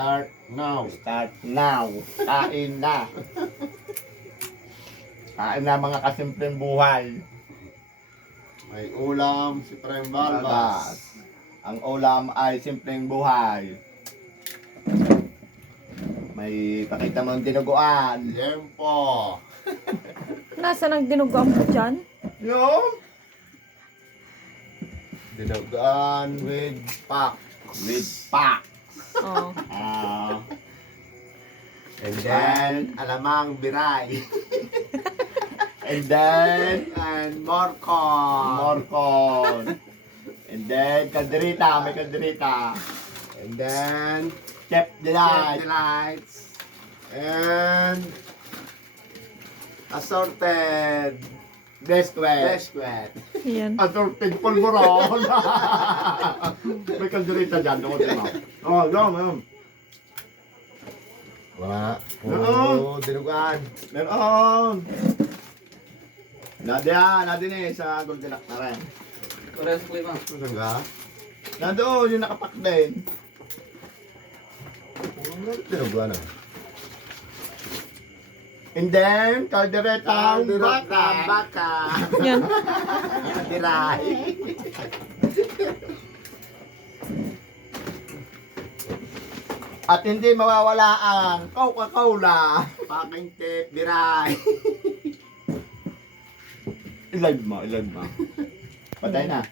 Start now. Start now. Kain na. Kain na mga kasimpleng buhay. May ulam si Prem Balbas. Ang ulam ay simpleng buhay. May pakita mong dinuguan. Tempo. Nasaan ang dinuguan mo dyan? Yung Dinugan with pak. with pak. Oh. And then, alamang biray. And then, And more corn. more corn. And then, kalderita. May kalderita. And then, Chef delight. Delight. Delights. And assorted Biscuit. biscuit. Yan. Assorted polvoron. May kalderita dyan. Doon mo. Oh, doon. Wala. Meron. Oh, dinugan. Meron. Nadin eh, sa Goldenak na rin. Parehas po ibang. Saan ka? Nandoon, yung nakapak din. Dinugan ah. And then, kalderetang baka. Baka. Yan. Biray. At hindi mawawala ang Coca-Cola. Paking tip. Biray. I-live mo. Patay na.